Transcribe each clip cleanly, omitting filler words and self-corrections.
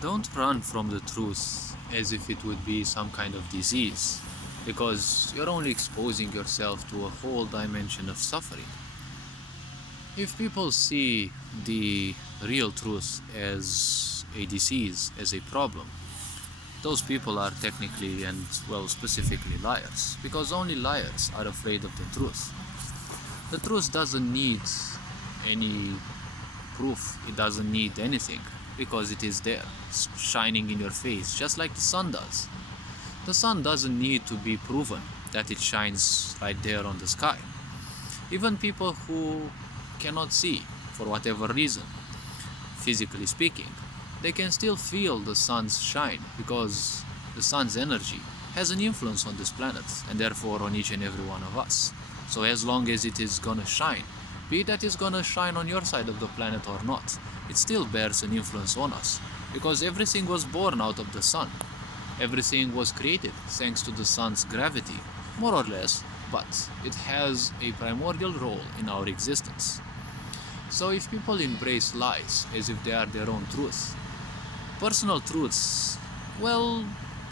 Don't run from the truth as if it would be some kind of disease, because you're only exposing yourself to a whole dimension of suffering. If people see the real truth as a disease, as a problem, those people are technically and, well, specifically liars, because only liars are afraid of the truth. The truth doesn't need any proof, it doesn't need anything, because it is there, shining in your face, just like the sun does. The sun doesn't need to be proven that it shines right there on the sky. Even people who cannot see, for whatever reason, physically speaking, they can still feel the sun's shine, because the sun's energy has an influence on this planet and therefore on each and every one of us. So as long as it is gonna shine, be that it's gonna shine on your side of the planet or not, it still bears an influence on us, because everything was born out of the sun. Everything was created thanks to the sun's gravity, more or less, but it has a primordial role in our existence. So if people embrace lies as if they are their own truth, personal truths, well,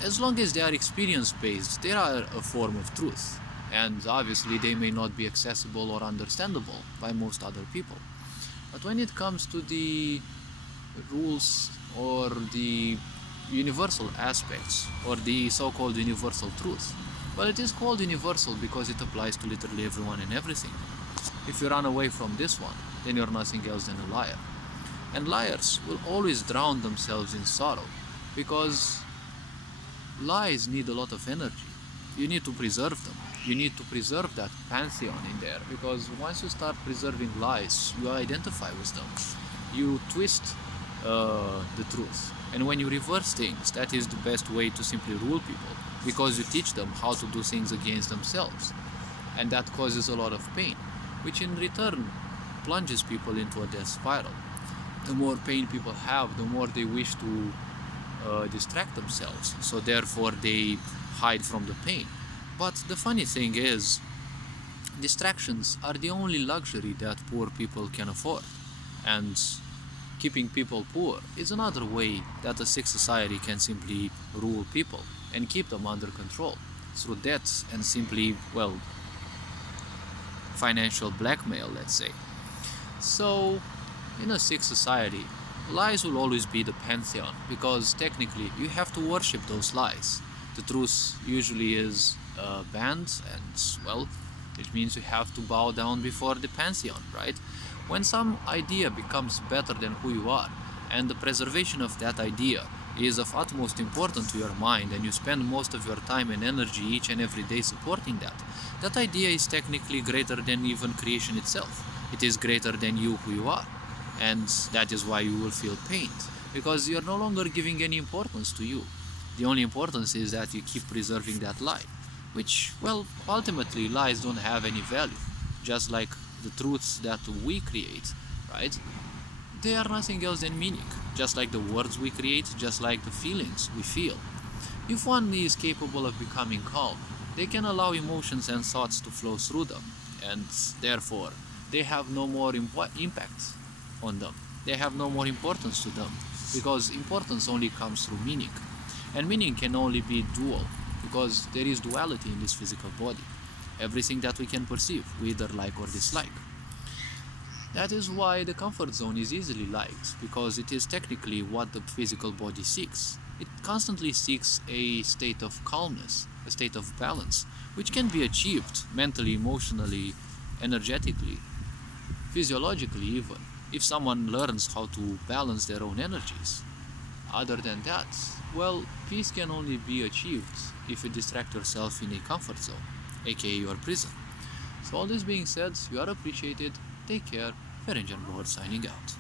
as long as they are experience-based, they are a form of truth. And obviously they may not be accessible or understandable by most other people. But when it comes to the rules or the universal aspects or the so-called universal truth, well, it is called universal because it applies to literally everyone and everything. If you run away from this one, then you're nothing else than a liar. And liars will always drown themselves in sorrow, because lies need a lot of energy. You need to preserve them. You need to preserve that pantheon in there, because once you start preserving lies, you identify with them. You twist the truth. And when you reverse things, that is the best way to simply rule people, because you teach them how to do things against themselves. And that causes a lot of pain, which in return plunges people into a death spiral. The more pain people have, the more they wish to distract themselves, so therefore they hide from the pain. But the funny thing is, distractions are the only luxury that poor people can afford, and keeping people poor is another way that a sick society can simply rule people and keep them under control, through debts and simply, well, financial blackmail, let's say. So in a sick society, lies will always be the pantheon, because technically you have to worship those lies. The truth usually is banned, and, well, it means you have to bow down before the pantheon, right? When some idea becomes better than who you are, and the preservation of that idea is of utmost importance to your mind, and you spend most of your time and energy each and every day supporting that, that idea is technically greater than even creation itself. It is greater than you, who you are. And that is why you will feel pain, because you're no longer giving any importance to you. The only importance is that you keep preserving that lie, which, well, ultimately lies don't have any value, just like the truths that we create, right? They are nothing else than meaning, just like the words we create, just like the feelings we feel. If one is capable of becoming calm, they can allow emotions and thoughts to flow through them, and therefore they have no more impact on them. They have no more importance to them, because importance only comes through meaning. And meaning can only be dual, because there is duality in this physical body. Everything that we can perceive, we either like or dislike. That is why the comfort zone is easily liked, because it is technically what the physical body seeks. It constantly seeks a state of calmness, a state of balance, which can be achieved mentally, emotionally, energetically, physiologically even, if someone learns how to balance their own energies. Other than that, well, peace can only be achieved if you distract yourself in a comfort zone, aka your prison. So all this being said, you are appreciated, take care, Ferenjan Lord signing out.